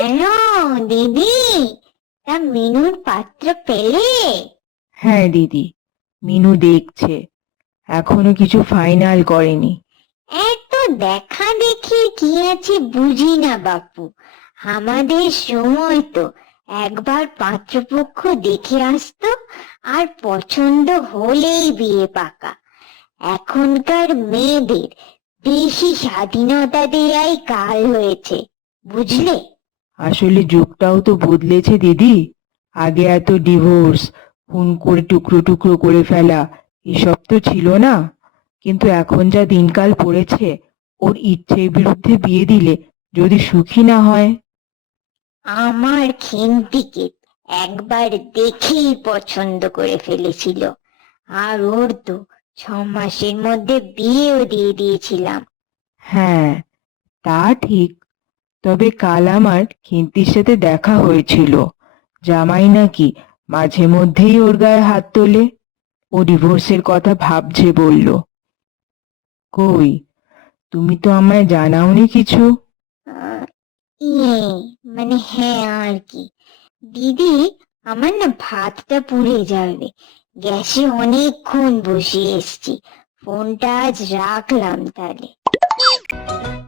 Hello দিদি, তা মিনুর পাত্র পেলে? হ্যাঁ দিদি, মিনু দেখছে, এখনো কিছু ফাইনাল করেনি। এত দেখা দেখি কি আছে বুঝি না বাপু। আমাদের সময় তো একবার পাত্রপক্ষ দেখে আসতো, আর পছন্দ হলেই বিয়ে পাকা। এখনকার মেয়েদের বেশি স্বাধীনতা দেয়াই কাল হয়েছে, বুঝলে? আসলে যুগটাও তো বদলেছে দিদি। আগে এত ডিভোর্স, খুন করে টুকরো টুকরো করে ফেলা, এসব তো ছিল না। কিন্তু এখন যা দিনকাল পড়েছে, ওর ইচ্ছের বিরুদ্ধে বিয়ে দিলে যদি সুখী না হয়। আমার খেন্তিকে একবার দেখেই পছন্দ করে ফেলেছিল, আর ওর তো 6 মাসের মধ্যে বিয়েও দিয়ে দিয়েছিলাম। হ্যাঁ, তা ঠিক। তবে কাল আমার খেন্তির সাথে দেখা হয়েছিল। জামাই নাকি মাঝে মধ্যেই ওর গায়ে হাত তোলে। ও ডিভোর্সের কথা ভাবছে বলল। কই, তুমি তো আমায় জানাওনি কিছু। আহ, ইয়ে মানে হ্যাঁ আর কি দিদি, আমার না ভাতটা পুড়ে যাবে, গ্যাসে অনেকক্ষণ বসিয়ে এসছি। ফোনটা আজ রাখলাম তাহলে।